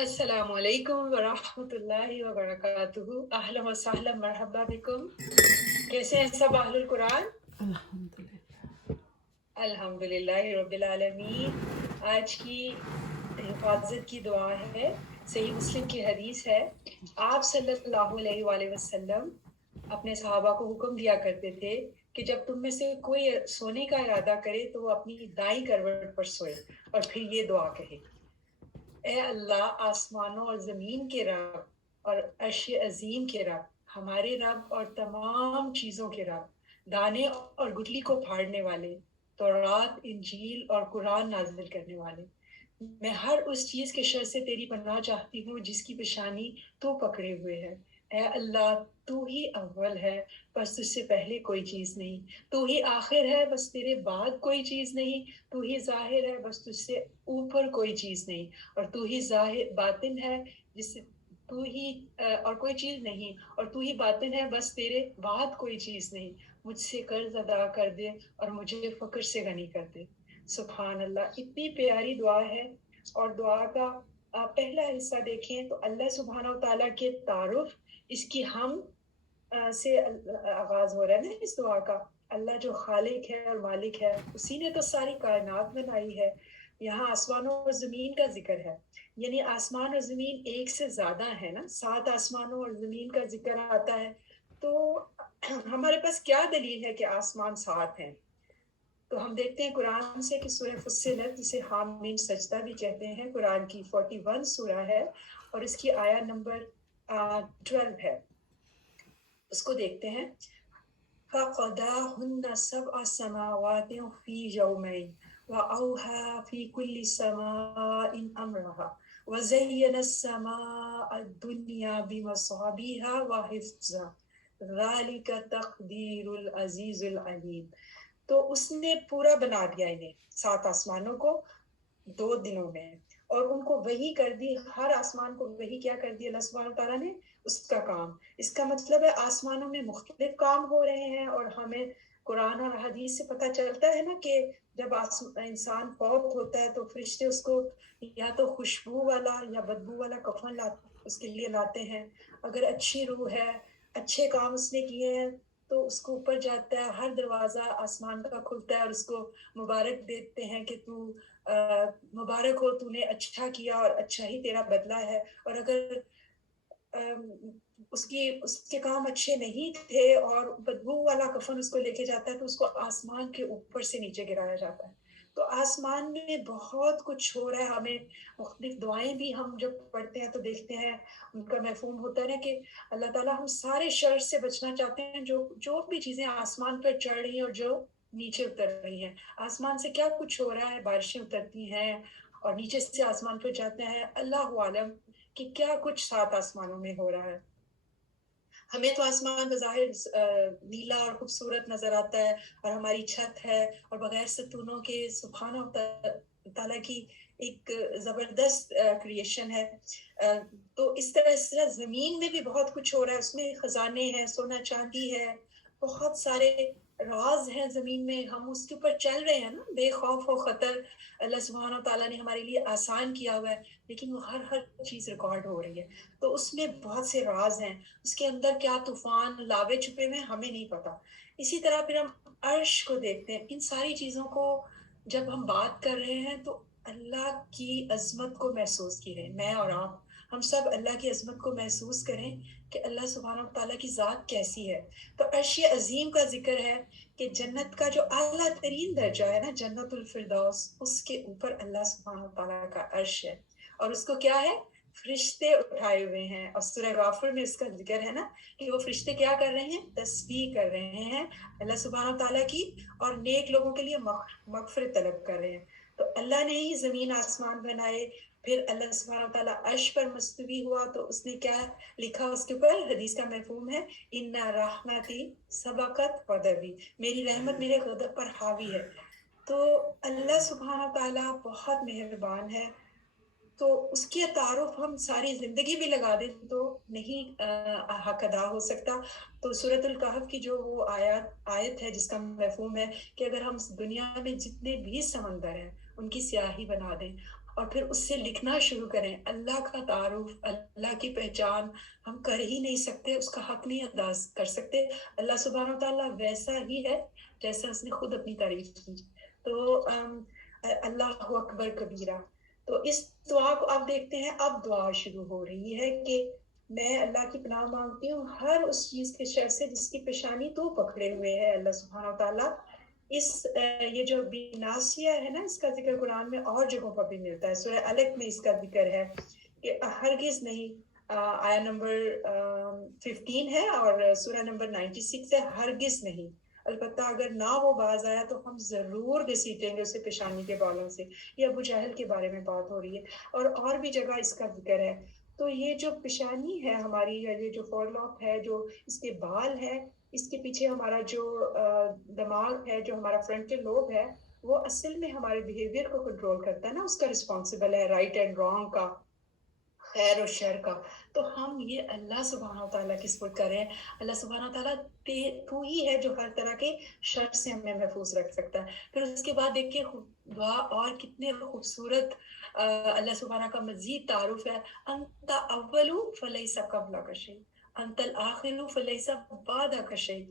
السلام علیکم ورحمۃ اللہ وبرکاتہ، اہلا وسہلا مرحبا بکم۔ کیسے ہیں سب اہل القرآن؟ الحمدللہ۔ الحمدللہ رب العالمین۔ آج کی حفاظت کی دعا ہے، صحیح مسلم کی حدیث ہے۔ آپ صلی اللہ علیہ وآلہ وسلم اپنے صحابہ کو حکم دیا کرتے تھے کہ جب تم میں سے کوئی سونے کا ارادہ کرے تو وہ اپنی دائیں کروٹ پر سوئے اور پھر یہ دعا کہے: اے اللہ، آسمانوں اور زمین کے رب اور عرش عظیم کے رب، ہمارے رب اور تمام چیزوں کے رب، دانے اور گٹلی کو پھاڑنے والے، تورات، انجیل اور قرآن نازل کرنے والے، میں ہر اس چیز کے شر سے تیری پناہ چاہتی ہوں جس کی پیشانی تو پکڑے ہوئے ہے۔ اے اللہ، تو ہی اول ہے، بس تجھ سے پہلے کوئی چیز نہیں، تو ہی آخر ہے، بس تیرے بعد کوئی چیز نہیں، تو ہی ظاہر ہے، بس تجھ سے اوپر کوئی چیز نہیں، اور تو ہی ظاہر باطن ہے، جس سے تو ہی اور کوئی چیز نہیں، اور تو ہی باطن ہے، بس تیرے بعد کوئی چیز نہیں۔ مجھ سے قرض ادا کر دے اور مجھے فقر سے غنی کر دے۔ سبحان اللہ، اتنی پیاری دعا ہے۔ اور دعا کا پہلا حصہ دیکھیں تو اللہ سبحانہ و تعالیٰ کے تعارف، اس کی ہم سے آغاز ہو رہا ہے نا اس دعا کا۔ اللہ جو خالق ہے اور مالک ہے، اسی نے تو ساری کائنات بنائی ہے۔ یہاں آسمانوں اور زمین کا ذکر ہے، یعنی آسمان اور زمین ایک سے زیادہ ہے نا، 7 آسمانوں اور زمین کا ذکر آتا ہے۔ تو ہمارے پاس کیا دلیل ہے کہ آسمان 7 ہیں؟ تو ہم دیکھتے ہیں قرآن سے کہ سورہ فصلت، جسے حامیم سجدہ بھی کہتے ہیں، قرآن کی 41 سورہ ہے اور اس کی آیا نمبر 12 ہے۔ اس کو دیکھتے ہیں۔ فَقَضَاهُنَّ سَبْعَ سَمَاوَاتٍ فِي يَوْمَيْنِ وَأَوْحَىٰ فِي كُلِّ سَمَاءٍ أَمْرَهَا وَزَيَّنَ السَّمَاءَ الدُّنْيَا بِمَصَابِيحَ وَحِفْظًا ذَلِكَ تَقْدِيرُ الْعَزِيزِ الْعَلِيمِ۔ تو اس نے پورا بنا دیا انہیں، 7 آسمانوں کو 2 دنوں میں، اور ان کو وہی کر دی، ہر آسمان کو وہی کیا کر دی اللہ سبحانہ تعالیٰ نے، اس کا کام۔ اس کا مطلب ہے آسمانوں میں مختلف کام ہو رہے ہیں، اور ہمیں قرآن اور حدیث سے پتہ چلتا ہے نا کہ جب انسان فوت ہوتا ہے تو فرشتے اس کو یا تو خوشبو والا یا بدبو والا کفن اس کے لیے لاتے ہیں۔ اگر اچھی روح ہے، اچھے کام اس نے کیے ہیں، تو اس کو اوپر جاتا ہے، ہر دروازہ آسمان کا کھلتا ہے اور اس کو مبارک دیتے ہیں کہ تو مبارک ہو، تو نے اچھا کیا اور اچھا ہی تیرا بدلہ ہے۔ اور اگر اس کے کام اچھے نہیں تھے اور بدبو والا کفن اس کو لے کے جاتا ہے تو اس کو آسمان کے اوپر سے نیچے گرایا جاتا ہے۔ تو آسمان میں بہت کچھ ہو رہا ہے۔ ہمیں مختلف دعائیں بھی ہم جب پڑھتے ہیں تو دیکھتے ہیں ان کا مفہوم ہوتا ہے نا کہ اللہ تعالیٰ ہم سارے شر سے بچنا چاہتے ہیں، جو بھی چیزیں آسمان پر چڑھ رہی ہیں اور جو نیچے اتر رہی ہیں۔ آسمان سے کیا کچھ ہو رہا ہے، بارشیں اترتی ہیں اور نیچے سے آسمان پہ جاتے ہیں، اللہ عالم کہ کیا کچھ 7 آسمانوں میں ہو رہا ہے۔ ہمیں تو آسمان بظاہر نیلا اور خوبصورت نظر آتا ہے، اور ہماری چھت ہے اور بغیر ستونوں کے سبحانہ تعالیٰ کی ایک زبردست کریشن ہے۔ تو اس طرح زمین میں بھی بہت کچھ ہو رہا ہے، اس میں خزانے ہیں، سونا چاندی ہے، بہت سارے راز ہیں زمین میں۔ ہم اس کے اوپر چل رہے ہیں نا بے خوف و خطر، اللہ سبحانہ تعالیٰ نے ہمارے لیے آسان کیا ہوا ہے، لیکن وہ ہر چیز ریکارڈ ہو رہی ہے۔ تو اس میں بہت سے راز ہیں، اس کے اندر کیا طوفان لاوے چھپے ہوئے ہمیں نہیں پتا۔ اسی طرح پھر ہم عرش کو دیکھتے ہیں۔ ان ساری چیزوں کو جب ہم بات کر رہے ہیں تو اللہ کی عظمت کو محسوس کی رہے، میں اور آپ ہم سب اللہ کی عظمت کو محسوس کریں کہ اللہ سبحانہ تعالیٰ کی ذات کیسی ہے۔ تو عرش عظیم کا ذکر ہے کہ جنت کا جو اعلیٰ ترین درجہ ہے نا، جنت الفردوس، اس کے اوپر اللہ سبحانہ تعالیٰ کا عرش ہے، اور اس کو کیا ہے، فرشتے اٹھائے ہوئے ہیں۔ اور سورہ غافر میں اس کا ذکر ہے نا کہ وہ فرشتے کیا کر رہے ہیں، تسبیح کر رہے ہیں اللہ سبحانہ تعالیٰ کی، اور نیک لوگوں کے لیے مغفرت طلب کر رہے ہیں۔ تو اللہ نے ہی زمین آسمان بنائے، پھر اللہ سبحانہ تعالیٰ عرش پر مستوی ہوا، تو اس نے کیا لکھا اس کے اوپر، حدیث کا مفہوم ہے ان رحمتی سبقت غضبی، میری رحمت میرے غضب پر حاوی ہے۔ تو اللہ سبحانہ تعالیٰ بہت مہربان ہے۔ تو اس کے تعارف ہم ساری زندگی بھی لگا دیں تو نہیں حق ادا ہو سکتا۔ تو سورۃ الکہف کی جو وہ آیت ہے جس کا مفہوم ہے کہ اگر ہم دنیا میں جتنے بھی سمندر ہیں ان کی سیاہی بنا دیں اور پھر اس سے لکھنا شروع کریں. اللہ کا تعارف، اللہ کی پہچان ہم کر ہی نہیں سکتے، اس کا حق نہیں ادا کر سکتے. اللہ سبحانہ وتعالیٰ ویسا ہی ہے جیسا اس نے خود اپنی تعریف کی. تو اللہ اکبر کبیرہ. تو اس دعا کو آپ دیکھتے ہیں، اب دعا شروع ہو رہی ہے کہ میں اللہ کی پناہ مانگتی ہوں ہر اس چیز کے شر سے جس کی پیشانی تو پکڑے ہوئے ہے اللہ سبحانہ تعالیٰ. یہ جو بیناسیہ ہے نا، اس کا ذکر قرآن میں اور جگہوں پر بھی ملتا ہے. سورہ الگ میں اس کا ذکر ہے کہ ہرگز نہیں. آیا نمبر 15 ہے اور سورہ نمبر 96 ہے، ہرگز نہیں. البتہ اگر نہ وہ باز آیا تو ہم ضرور گھسیٹیں گے اسے پیشانی کے بالوں سے. یہ ابو جہل کے بارے میں بات ہو رہی ہے اور بھی جگہ اس کا ذکر ہے. تو یہ جو پیشانی ہے ہماری، یہ جو فورلاک ہے، جو اس کے بال ہے، اس کے پیچھے ہمارا جو دماغ ہے، جو ہمارا فرنٹل لوب ہے، وہ اصل میں ہمارے بیہیویئر کو کنٹرول کرتا ہے نا، اس کا رسپانسبل ہے رائٹ اینڈ رانگ کا، خیر و شر کا. تو ہم یہ اللہ سبحانہ تعالیٰ کی سپرد کر رہے ہیں. اللہ سبحانہ تعالیٰ تو ہی ہے جو ہر طرح کے شر سے ہمیں محفوظ رکھ سکتا ہے. پھر اس کے بعد دیکھیں دعا اور کتنے خوبصورت اللہ سبحانہ کا مزید تعارف ہے. انت اول فلیس قبلک شیء، انت الآخر فلیس بعدک شیء.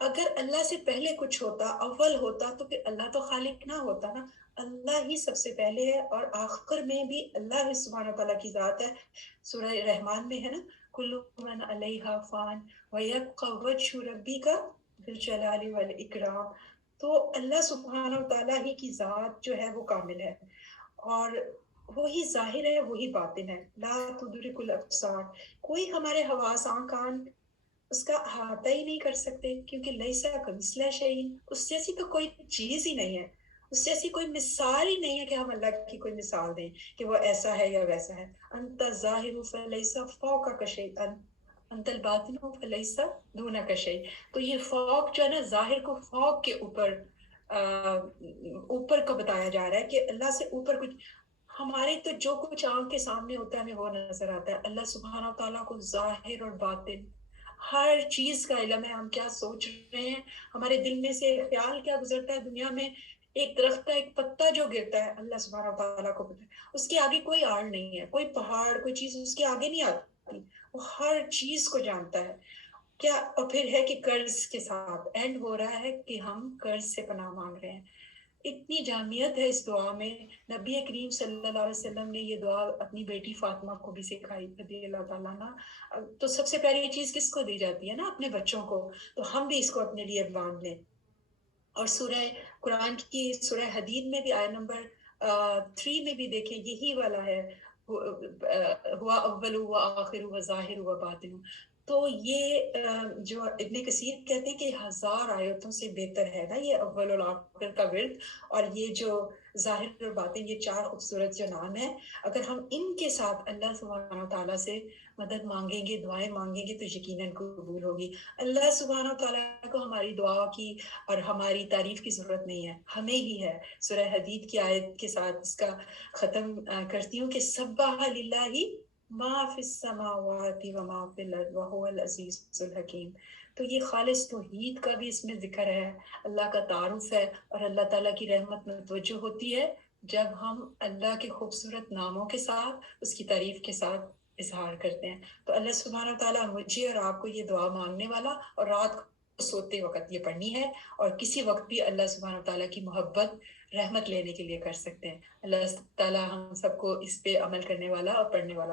اگر اللہ سے پہلے کچھ ہوتا، اول ہوتا، تو پھر اللہ تو خالق نہ ہوتا نا. اللہ ہی سب سے پہلے ہے اور آخر میں بھی اللہ ہی سبحانہ تعالیٰ کی ذات ہے. سورہ رحمان میں ہے نا، کل من علیہا فان ویبقى وجہ ربک ذو الجلال والاکرام. تو اللہ سبحانہ تعالیٰ ہی کی ذات جو ہے وہ کامل ہے اور وہی ظاہر ہے، وہی باطن ہے. لا تدرک الابصار، کوئی ہمارے حواس، آنکھ، کان اس کا احاطہ ہی نہیں کر سکتے، کیونکہ لیسا کمثلہ شیء، اس جیسی تو کوئی چیز ہی نہیں ہے، اس جیسی کوئی مثال ہی نہیں ہے کہ ہم اللہ کی کوئی مثال دیں کہ وہ ایسا ہے یا ویسا ہے. انت الظاہر فلیس فوقک شیء، انت الباطن فلیس دونک شیء. تو یہ فوق جو ہے نا، ظاہر کو فوق کے اوپر کا بتایا جا رہا ہے کہ اللہ سے اوپر کچھ. ہمارے تو جو کچھ آنکھ کے سامنے ہوتا ہے ہمیں وہ نظر آتا ہے. اللہ سبحانہ تعالیٰ کو ظاہر اور باطن ہر چیز کا علم ہے. ہم کیا سوچ رہے ہیں، ہمارے دل میں سے خیال کیا گزرتا ہے دنیا میں، ایک درخت کا ایک پتا جو گرتا ہے اللہ سبحانہ تعالیٰ کو پتہ ہے. اس کے آگے کوئی آڑ نہیں ہے، کوئی پہاڑ، کوئی چیز اس کے آگے نہیں آتی. وہ ہر چیز کو جانتا ہے. کیا اور پھر ہے کہ قرض کے ساتھ اینڈ ہو رہا ہے کہ ہم قرض سے پناہ مانگ رہے ہیں. اتنی جامعت ہے اس دعا میں. نبی کریم صلی اللہ علیہ وسلم نے یہ دعا اپنی بیٹی فاطمہ کو بھی سکھائی رضی اللہ تعالیٰ عنہ. تو سب سے پہلی چیز کس کو دی جاتی ہے نا، اپنے بچوں کو. تو ہم بھی اس کو اپنے لیے باندھ لیں. اور سورہ قرآن کی سورہ حدید میں بھی آیت نمبر 3 میں بھی دیکھیں یہی والا ہے، ہوا اول و آخر و ظاہر و باطن. تو یہ جو ابن کثیر کہتے ہیں کہ 1000 آیتوں سے بہتر ہے نا یہ اول اور آخر کا ورد. اور یہ جو ظاہر اور باطن، یہ 4 خوبصورت جو نام ہیں، اگر ہم ان کے ساتھ اللہ سبحانہ تعالیٰ سے مدد مانگیں گے، دعائیں مانگیں گے، تو یقیناً قبول ہوگی. اللہ سبحانہ تعالیٰ کو ہماری دعا کی اور ہماری تعریف کی ضرورت نہیں ہے، ہمیں ہی ہے. سورہ حدید کی آیت کے ساتھ اس کا ختم کرتی ہوں کہ سبح للہ ما فی السماوات و ما فی الارض وہو العزیز الحکیم. تو یہ خالص توحید کا بھی اس میں ذکر ہے، اللہ کا تعارف ہے. اور اللہ تعالیٰ کی رحمت متوجہ ہوتی ہے جب ہم اللہ کے خوبصورت ناموں کے ساتھ، اس کی تعریف کے ساتھ اظہار کرتے ہیں. تو اللہ سبحانہ تعالیٰ مجھے اور آپ کو یہ دعا مانگنے والا اور رات کو سوتے وقت یہ پڑھنی ہے، اور کسی وقت بھی اللہ سبحانہ تعالیٰ کی محبت، رحمت لینے کے لیے کر سکتے ہیں. اللہ تعالیٰ ہم سب کو اس پہ عمل کرنے والا اور پڑھنے والا